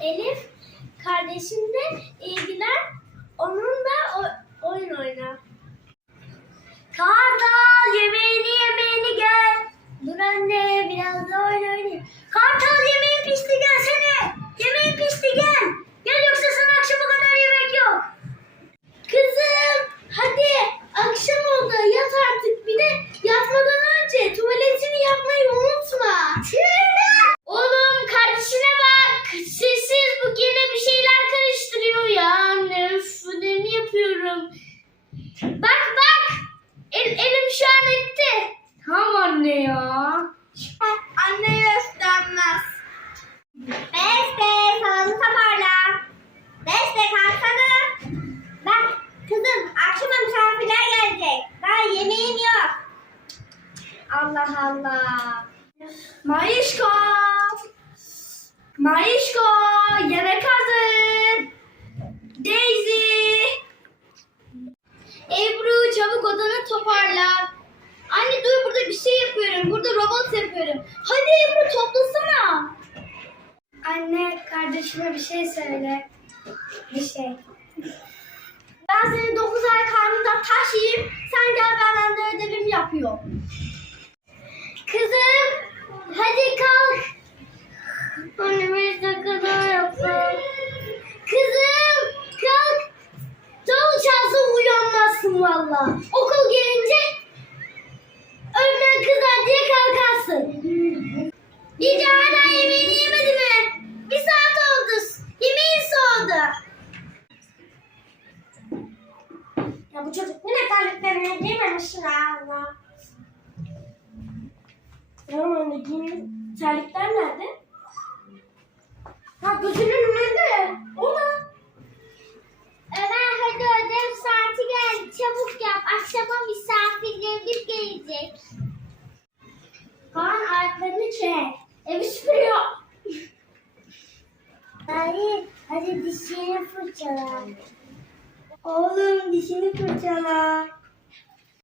Elif kardeşimle ilgilen. Onunla o- oyun oyna. Kartal yemeğini yemeğini gel. Dur anne biraz da oyun oynayayım. Kartal yemeğin pişti gelsene. Yemeğin pişti gel. Gel yoksa sana akşama kadar yemek yok. Kızım hadi akşam oldu yat artık. Bir de yatmadan önce tuvaletini yapmayı unutma. Oğlum kardeşine bak. Sessiz bu gene bir şeyler karıştırıyor ya. Anne üf ödevimi yapıyorum. Bak bak. El, elim şu an etti. Tamam anne ya. Anneye öflenmez. Beste salonu toparla. Beste kalksana. Bak kızım akşama misafirler gelecek. Daha yemeğim yok. Allah Allah. Mayişko. Mayişko toparla. Anne dur burada bir şey yapıyorum. Burada robot yapıyorum. Hadi Ebru toplasana. Anne kardeşime bir şey söyle. Bir şey. Ben seni 9 ay karnında taşıyayım. Sen gel benden de ödevimi yapıyorum. Kızım hadi kalk. Anne beş dakikada yapsam. Kızım kalk. Çalsa uyanmazsın valla. Okul Gece hala yemeğini yemedi mi? Bir saat oldu. Yemeğin soğudu. Ya bu çocuk yine terliklerini giymemiş ya Allah. Tamam anne giyin. Terlikler nerede? Ha gözünün önünde. Orada. Ömer hadi ödev saati geldi. Çabuk yap. Akşama misafirlerimiz gelecek. Kaan ayaklarını çek. Evi süpürüyor. Hayır. Hadi dişini fırçala. Oğlum dişini fırçala.